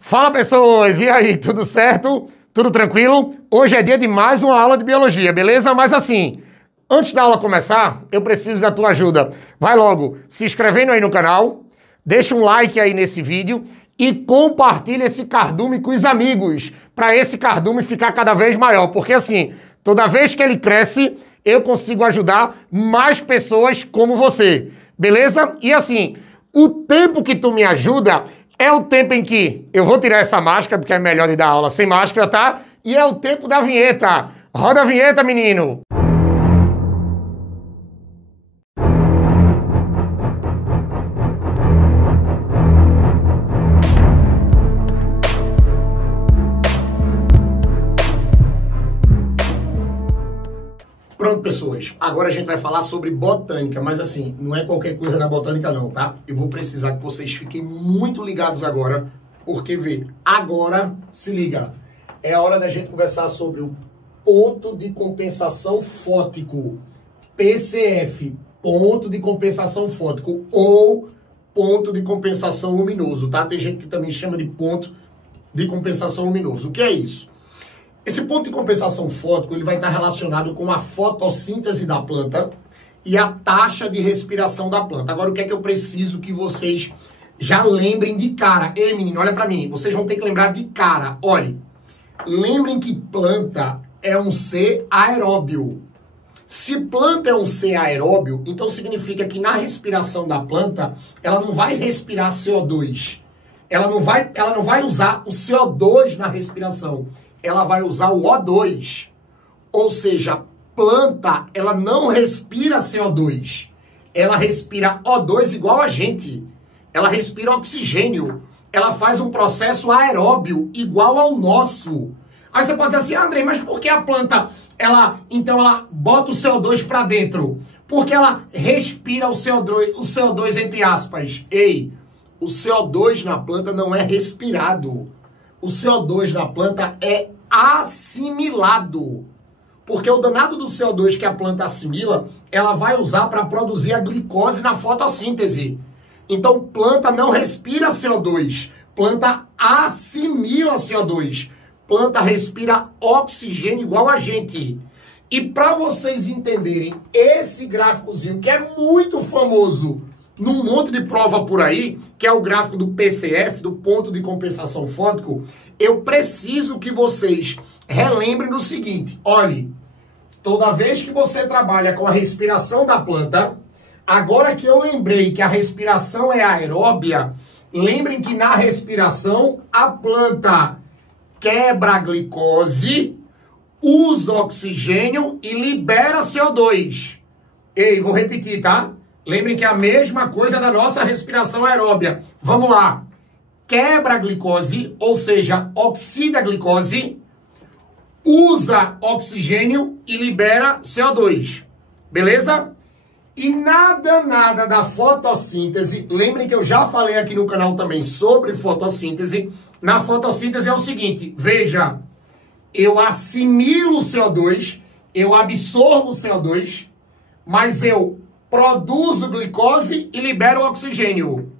Fala, pessoas! E aí, tudo certo? Tudo tranquilo? Hoje é dia de mais uma aula de biologia, beleza? Mas assim, antes da aula começar, eu preciso da tua ajuda. Vai logo se inscrevendo aí no canal, deixa um like aí nesse vídeo e compartilha esse cardume com os amigos, para esse cardume ficar cada vez maior, porque assim, toda vez que ele cresce, eu consigo ajudar mais pessoas como você, beleza? E assim, o tempo que tu me ajuda é o tempo em que eu vou tirar essa máscara, porque é melhor de dar aula sem máscara, tá? E é o tempo da vinheta. Roda a vinheta, menino! Pronto, pessoas, agora a gente vai falar sobre botânica, mas assim, não é qualquer coisa na botânica não, tá? Eu vou precisar que vocês fiquem muito ligados agora, porque vê, agora, se liga, é a hora da gente conversar sobre o ponto de compensação fótico, PCF, ponto de compensação fótico, ou ponto de compensação luminoso, tá? Tem gente que também chama de ponto de compensação luminoso. O que é isso? Esse ponto de compensação fótico ele vai estar relacionado com a fotossíntese da planta e a taxa de respiração da planta. Agora, o que é que eu preciso que vocês já lembrem de cara? Ei, menino, olha para mim. Vocês vão ter que lembrar de cara. Olha, lembrem que planta é um ser aeróbio. Se planta é um ser aeróbio, então significa que na respiração da planta, ela não vai respirar CO2. Ela não vai usar o CO2 na respiração. Ela vai usar o O2. Ou seja, a planta, ela não respira CO2. Ela respira O2 igual a gente. Ela respira oxigênio. Ela faz um processo aeróbio igual ao nosso. Aí você pode dizer assim, Andrei, mas por que a planta, ela bota o CO2 para dentro? Porque ela respira o CO2 entre aspas. Ei, o CO2 na planta não é respirado. O CO2 na planta é assimilado. Porque o danado do CO2 que a planta assimila, ela vai usar para produzir a glicose na fotossíntese. Então, planta não respira CO2. Planta assimila CO2. Planta respira oxigênio igual a gente. E para vocês entenderem esse gráficozinho que é muito famoso num monte de prova por aí, que é o gráfico do PCF, do ponto de compensação fótico, eu preciso que vocês relembrem do seguinte, olhe, toda vez que você trabalha com a respiração da planta, agora que eu lembrei que a respiração é aeróbia, lembrem que na respiração a planta quebra a glicose, usa oxigênio e libera CO2. Ei, vou repetir, tá? Lembrem que é a mesma coisa da nossa respiração aeróbia. Vamos lá. Quebra a glicose, ou seja, oxida a glicose, usa oxigênio e libera CO2. Beleza? E nada da fotossíntese. Lembrem que eu já falei aqui no canal também sobre fotossíntese. Na fotossíntese é o seguinte, veja, eu assimilo o CO2, eu absorvo o CO2, mas eu produzo glicose e libero oxigênio.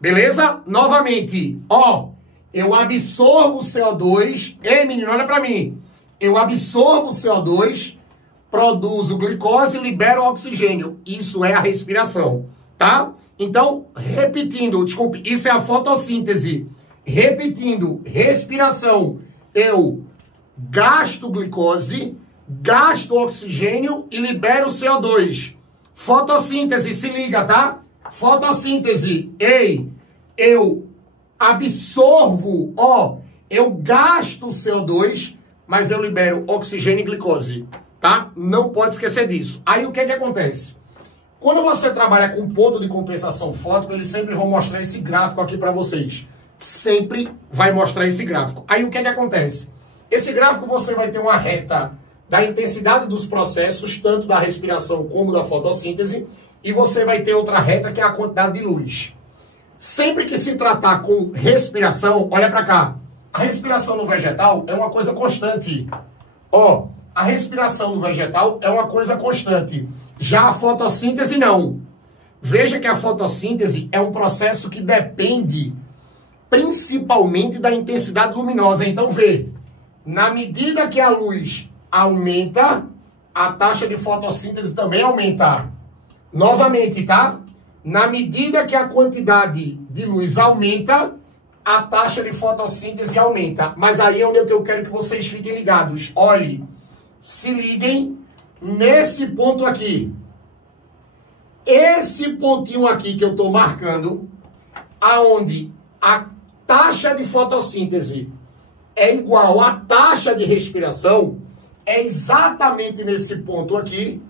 Beleza? Novamente, ó, eu absorvo o CO2, ei menino, olha pra mim, eu absorvo o CO2, produzo glicose e libero oxigênio. Isso é a respiração, tá? Então, repetindo, desculpe, isso é a fotossíntese. Repetindo, respiração, eu gasto glicose, gasto oxigênio e libero CO2. Fotossíntese, se liga, tá? Fotossíntese, ei, eu absorvo, ó, eu gasto CO2, mas eu libero oxigênio e glicose, tá? Não pode esquecer disso. Aí o que acontece? Quando você trabalha com ponto de compensação fótico, eles sempre vão mostrar esse gráfico aqui para vocês. Sempre vai mostrar esse gráfico. Aí o que acontece? Esse gráfico você vai ter uma reta da intensidade dos processos, tanto da respiração como da fotossíntese, e você vai ter outra reta que é a quantidade de luz. Sempre que se tratar com respiração, olha para cá, a respiração no vegetal é uma coisa constante. Ó, a respiração no vegetal é uma coisa constante. Já a fotossíntese não. Veja que a fotossíntese é um processo que depende principalmente da intensidade luminosa. Então, vê, na medida que a luz aumenta, a taxa de fotossíntese também aumenta. Novamente, tá? Na medida que a quantidade de luz aumenta, a taxa de fotossíntese aumenta. Mas aí é onde eu quero que vocês fiquem ligados. Olhe, se liguem nesse ponto aqui. Esse pontinho aqui que eu estou marcando, aonde a taxa de fotossíntese é igual à taxa de respiração, é exatamente nesse ponto aqui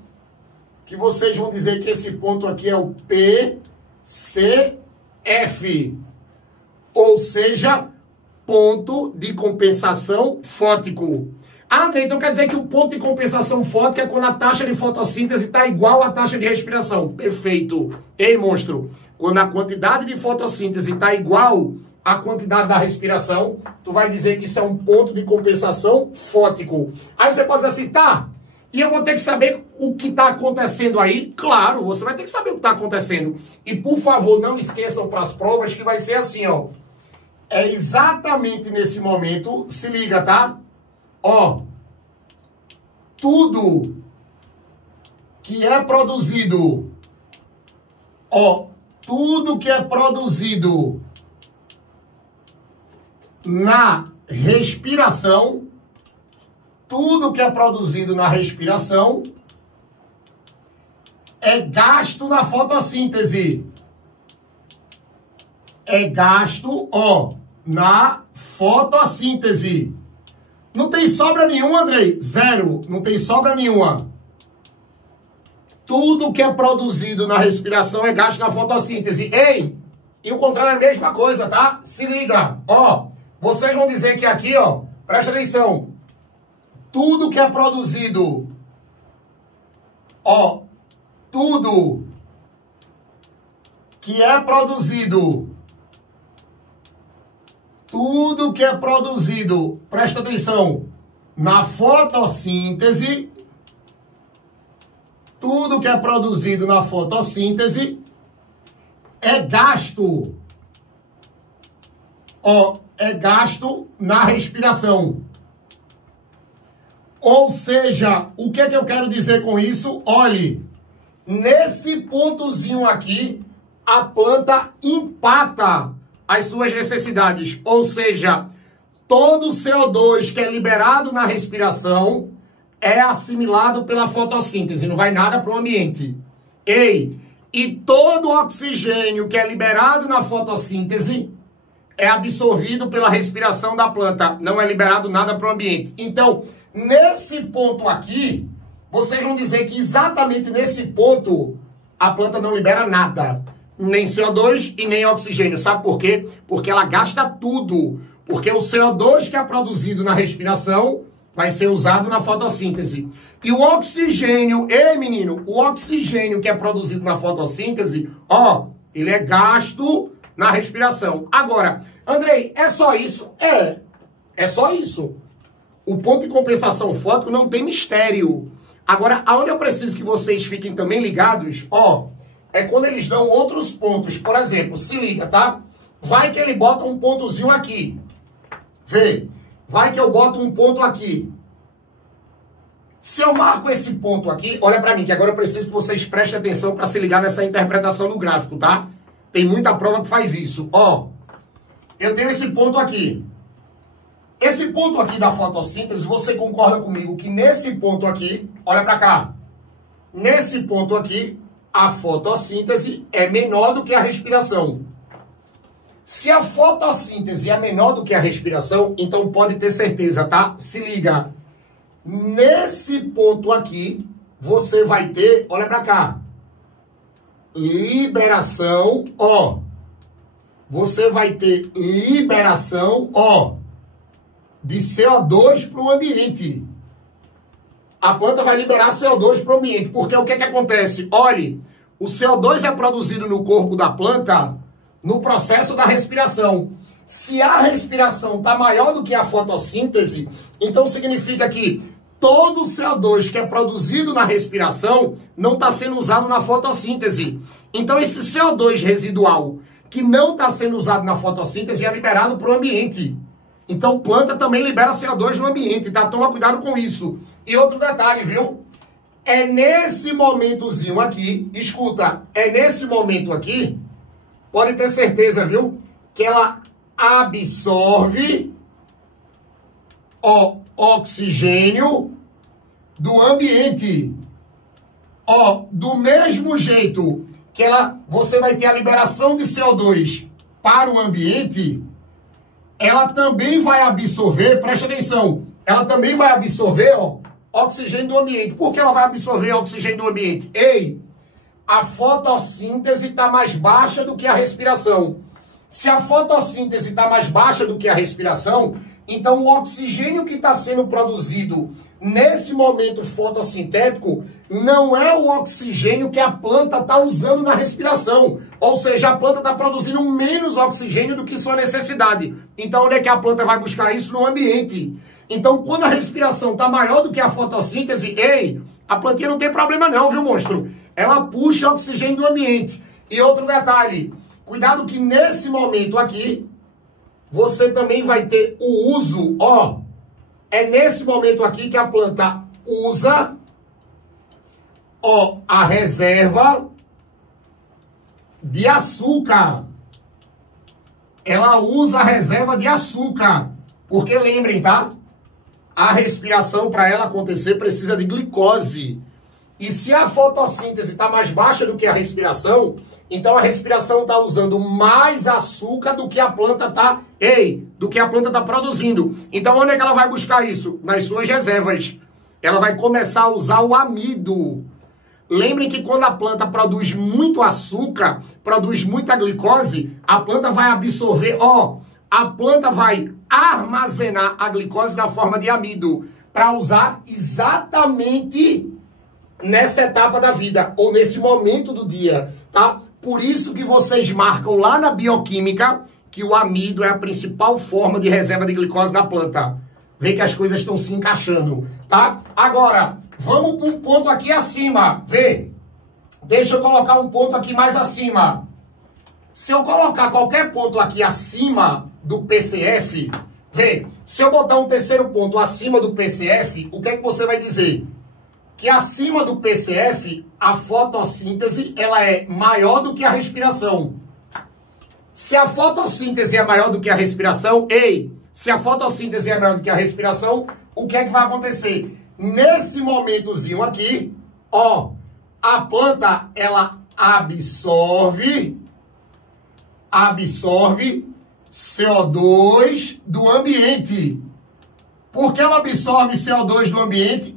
que vocês vão dizer que esse ponto aqui é o PCF, ou seja, ponto de compensação fótico. Ah, André, então quer dizer que o ponto de compensação fótica é quando a taxa de fotossíntese está igual à taxa de respiração. Perfeito. Ei, monstro, quando a quantidade de fotossíntese está igual à quantidade da respiração, tu vai dizer que isso é um ponto de compensação fótico. Aí você pode dizer assim, tá, e eu vou ter que saber o que está acontecendo aí? Claro, você vai ter que saber o que está acontecendo. E, por favor, não esqueçam para as provas que vai ser assim, ó. É exatamente nesse momento, se liga, tá? Ó, tudo que é produzido, na respiração, tudo que é produzido na respiração é gasto na fotossíntese. É gasto, na fotossíntese. Não tem sobra nenhuma, Andrei? Zero. Não tem sobra nenhuma. Tudo que é produzido na respiração é gasto na fotossíntese. Ei, e o contrário é a mesma coisa, tá? Se liga. Vocês vão dizer que aqui, presta atenção. Tudo que é produzido, tudo que é produzido, presta atenção, na fotossíntese, tudo que é produzido na fotossíntese é gasto, é gasto na respiração. Ou seja, o que é que eu quero dizer com isso? Olhe, nesse pontozinho aqui, a planta empata as suas necessidades. Ou seja, todo o CO2 que é liberado na respiração é assimilado pela fotossíntese, não vai nada para o ambiente. Ei, e todo o oxigênio que é liberado na fotossíntese é absorvido pela respiração da planta, não é liberado nada para o ambiente. Então, nesse ponto aqui, vocês vão dizer que exatamente nesse ponto a planta não libera nada. Nem CO2 e nem oxigênio. Sabe por quê? Porque ela gasta tudo. Porque o CO2 que é produzido na respiração vai ser usado na fotossíntese. E o oxigênio, menino, o oxigênio que é produzido na fotossíntese, ele é gasto na respiração. Agora, Andrei, é só isso? É só isso. O ponto de compensação fótico não tem mistério. Agora, aonde eu preciso que vocês fiquem também ligados, é quando eles dão outros pontos. Por exemplo, se liga, tá? Vai que ele bota um pontozinho aqui. Vê. Vai que eu boto um ponto aqui. Se eu marco esse ponto aqui, olha pra mim, que agora eu preciso que vocês prestem atenção para se ligar nessa interpretação do gráfico, tá? Tem muita prova que faz isso. Eu tenho esse ponto aqui. Esse ponto aqui da fotossíntese, você concorda comigo que nesse ponto aqui, olha pra cá, nesse ponto aqui, a fotossíntese é menor do que a respiração. Se a fotossíntese é menor do que a respiração, então pode ter certeza, tá? Se liga. Nesse ponto aqui, você vai ter, olha pra cá, liberação, você vai ter liberação, de CO2 para o ambiente. A planta vai liberar CO2 para o ambiente. Porque o que acontece? Olhe, o CO2 é produzido no corpo da planta no processo da respiração. Se a respiração está maior do que a fotossíntese, então significa que todo o CO2 que é produzido na respiração não está sendo usado na fotossíntese. Então esse CO2 residual que não está sendo usado na fotossíntese é liberado para o ambiente. Então, planta também libera CO2 no ambiente, tá? Toma cuidado com isso. E outro detalhe, viu? É nesse momentozinho aqui, escuta, é nesse momento aqui, pode ter certeza, viu? Que ela absorve o oxigênio do ambiente. Ó, do mesmo jeito que você vai ter a liberação de CO2 para o ambiente, ela também vai absorver, preste atenção, ela também vai absorver, ó, oxigênio do ambiente. Por que ela vai absorver oxigênio do ambiente? Ei, a fotossíntese está mais baixa do que a respiração. Se a fotossíntese está mais baixa do que a respiração, então o oxigênio que está sendo produzido nesse momento fotossintético não é o oxigênio que a planta está usando na respiração. Ou seja, a planta está produzindo menos oxigênio do que sua necessidade. Então, onde é que a planta vai buscar isso? No ambiente. Então, quando a respiração está maior do que a fotossíntese, ei, a plantinha não tem problema não, viu, monstro? Ela puxa oxigênio do ambiente. E outro detalhe, cuidado que nesse momento aqui, você também vai ter o uso, ó, é nesse momento aqui que a planta usa, ó, a reserva de açúcar. Ela usa a reserva de açúcar. Porque lembrem, tá? A respiração, para ela acontecer, precisa de glicose. E se a fotossíntese está mais baixa do que a respiração, então a respiração está usando mais açúcar do que a planta está, do que a planta está produzindo. Então onde é que ela vai buscar isso? Nas suas reservas. Ela vai começar a usar o amido. Lembrem que quando a planta produz muito açúcar, produz muita glicose, a planta vai absorver, ó, a planta vai armazenar a glicose na forma de amido para usar exatamente nessa etapa da vida ou nesse momento do dia, tá? Por isso que vocês marcam lá na bioquímica que o amido é a principal forma de reserva de glicose na planta. Vê que as coisas estão se encaixando, tá? Agora, vamos para um ponto aqui acima, vê? Deixa eu colocar um ponto aqui mais acima. Se eu colocar qualquer ponto aqui acima do PCF, vê, se eu botar um terceiro ponto acima do PCF, o que é que você vai dizer? Que acima do PCF, a fotossíntese, ela é maior do que a respiração. Se a fotossíntese é maior do que a respiração, se a fotossíntese é maior do que a respiração, o que é que vai acontecer? Nesse momentozinho aqui, ó, a planta, ela absorve CO2 do ambiente. Por que ela absorve CO2 do ambiente?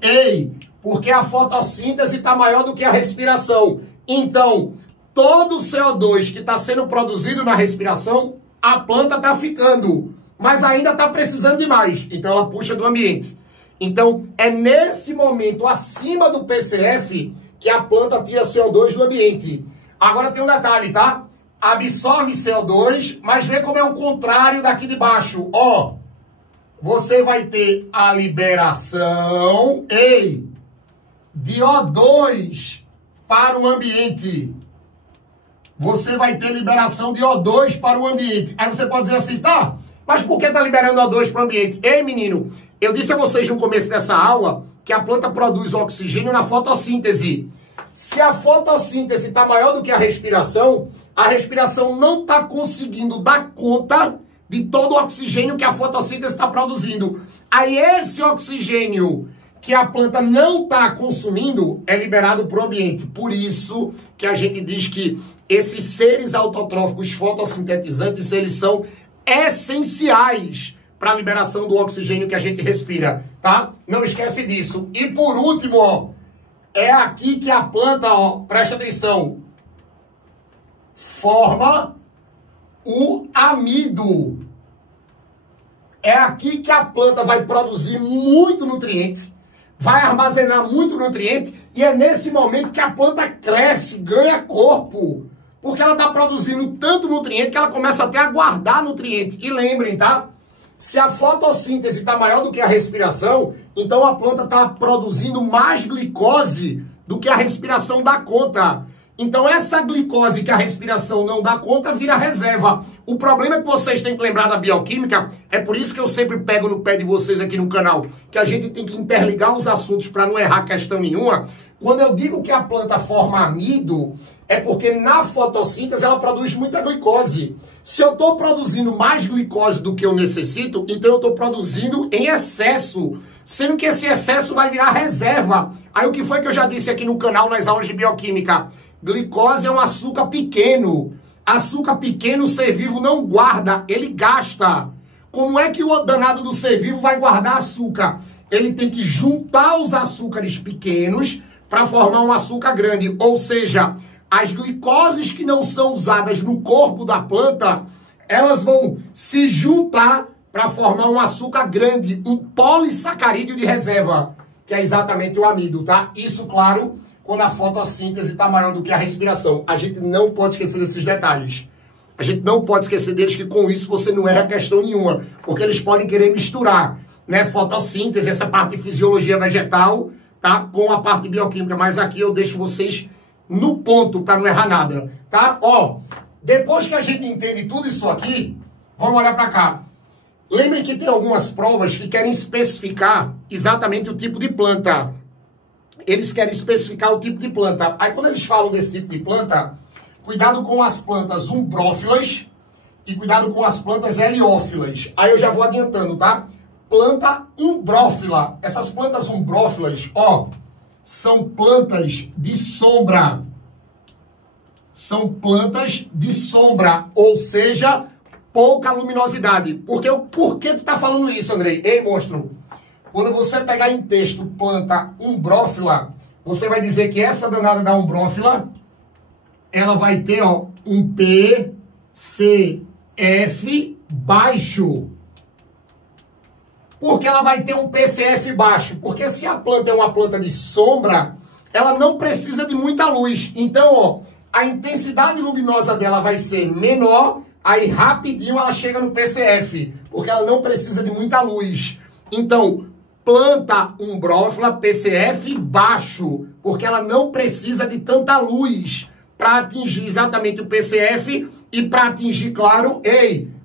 Porque a fotossíntese está maior do que a respiração. Então, todo o CO2 que está sendo produzido na respiração, a planta está ficando, mas ainda está precisando de mais. Então, ela puxa do ambiente. Então, é nesse momento, acima do PCF, que a planta tira CO2 do ambiente. Agora tem um detalhe, tá? Absorve CO2, mas vê como é o contrário daqui de baixo. Ó, você vai ter a liberação, de O2 para o ambiente. Você vai ter liberação de O2 para o ambiente. Aí você pode dizer assim, tá, mas por que está liberando O2 para o ambiente? Menino, eu disse a vocês no começo dessa aula que a planta produz oxigênio na fotossíntese. Se a fotossíntese está maior do que a respiração não está conseguindo dar conta de todo o oxigênio que a fotossíntese está produzindo. Aí esse oxigênio que a planta não está consumindo é liberado para o ambiente. Por isso que a gente diz que esses seres autotróficos fotossintetizantes, eles são essenciais para a liberação do oxigênio que a gente respira, tá? Não esquece disso. E por último, ó, é aqui que a planta, ó, presta atenção, forma o amido. É aqui que a planta vai produzir muito nutriente, vai armazenar muito nutriente, e é nesse momento que a planta cresce, ganha corpo, porque ela está produzindo tanto nutriente que ela começa até a guardar nutriente. E lembrem, tá? Se a fotossíntese está maior do que a respiração, então a planta está produzindo mais glicose do que a respiração dá conta. Então essa glicose que a respiração não dá conta vira reserva. O problema é que vocês têm que lembrar da bioquímica, é por isso que eu sempre pego no pé de vocês aqui no canal, que a gente tem que interligar os assuntos para não errar questão nenhuma. Quando eu digo que a planta forma amido, é porque na fotossíntese ela produz muita glicose. Se eu estou produzindo mais glicose do que eu necessito, então eu estou produzindo em excesso, sendo que esse excesso vai virar reserva. Aí o que foi que eu já disse aqui no canal nas aulas de bioquímica? Glicose é um açúcar pequeno. Açúcar pequeno o ser vivo não guarda, ele gasta. Como é que o danado do ser vivo vai guardar açúcar? Ele tem que juntar os açúcares pequenos para formar um açúcar grande. Ou seja, as glicoses que não são usadas no corpo da planta, elas vão se juntar para formar um açúcar grande, um polissacarídeo de reserva, que é exatamente o amido, tá? Isso, claro, quando a fotossíntese está maior do que a respiração. A gente não pode esquecer desses detalhes. A gente não pode esquecer deles, que com isso você não erra questão nenhuma, porque eles podem querer misturar, né, fotossíntese, essa parte de fisiologia vegetal, tá, com a parte bioquímica, mas aqui eu deixo vocês no ponto para não errar nada, tá? Ó, depois que a gente entende tudo isso aqui, vamos olhar para cá. Lembrem que tem algumas provas que querem especificar exatamente o tipo de planta. Eles querem especificar o tipo de planta. Aí quando eles falam desse tipo de planta, cuidado com as plantas umbrófilas e cuidado com as plantas heliófilas. Aí eu já vou adiantando, tá? Planta umbrófila. Essas plantas umbrófilas, ó, são plantas de sombra. São plantas de sombra, ou seja, pouca luminosidade. Por que tu tá falando isso, Andrei? Ei, monstro, quando você pegar em texto planta umbrófila, você vai dizer que essa danada da umbrófila, ela vai ter, ó, um PCF baixo. Por que ela vai ter um PCF baixo? Porque se a planta é uma planta de sombra, ela não precisa de muita luz. Então, ó, a intensidade luminosa dela vai ser menor, aí rapidinho ela chega no PCF, porque ela não precisa de muita luz. Então, planta umbrófila, PCF baixo, porque ela não precisa de tanta luz para atingir exatamente o PCF e para atingir, claro,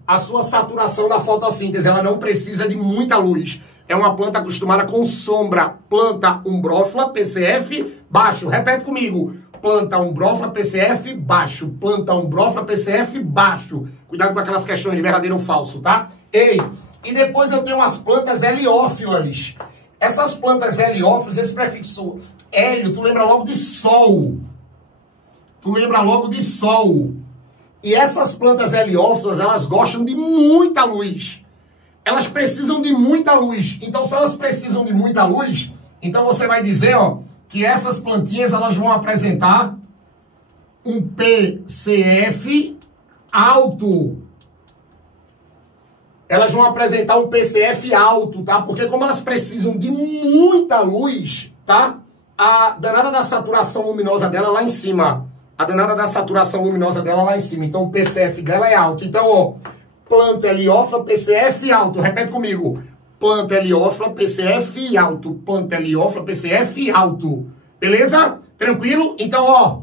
a sua saturação da fotossíntese. Ela não precisa de muita luz. É uma planta acostumada com sombra. Planta umbrófila, PCF baixo. Repete comigo. Planta umbrófila, PCF baixo. Planta umbrófila, PCF baixo. Cuidado com aquelas questões de verdadeiro ou falso, tá? E depois eu tenho as plantas heliófilas. Essas plantas heliófilas, esse prefixo hélio, tu lembra logo de sol. Tu lembra logo de sol. E essas plantas heliófilas, elas gostam de muita luz. Elas precisam de muita luz. Então, se elas precisam de muita luz, então você vai dizer, ó, que essas plantinhas, elas vão apresentar um PCF alto. Elas vão apresentar um PCF alto, tá? Porque como elas precisam de muita luz, tá? A danada da saturação luminosa dela lá em cima. A danada da saturação luminosa dela lá em cima. Então, o PCF dela é alto. Então, ó, planta heliófila, PCF alto. Repete comigo. Planta heliófila, PCF alto. Planta heliófila, PCF alto. Beleza? Tranquilo? Então, ó,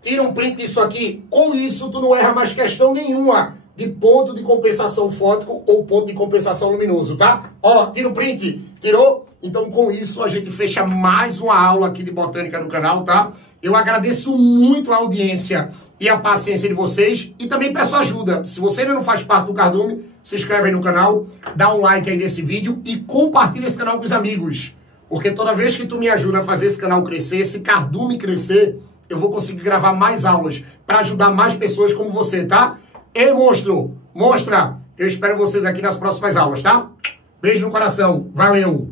tira um print disso aqui. Com isso, tu não erra mais questão nenhuma de ponto de compensação fótico ou ponto de compensação luminoso, tá? Ó, tira o print. Tirou? Então, com isso, a gente fecha mais uma aula aqui de botânica no canal, tá? Eu agradeço muito a audiência e a paciência de vocês e também peço ajuda. Se você ainda não faz parte do Cardume, se inscreve aí no canal, dá um like aí nesse vídeo e compartilha esse canal com os amigos. Porque toda vez que tu me ajuda a fazer esse canal crescer, esse Cardume crescer, eu vou conseguir gravar mais aulas para ajudar mais pessoas como você, tá? Ei, monstro, monstra, eu espero vocês aqui nas próximas aulas, tá? Beijo no coração, valeu!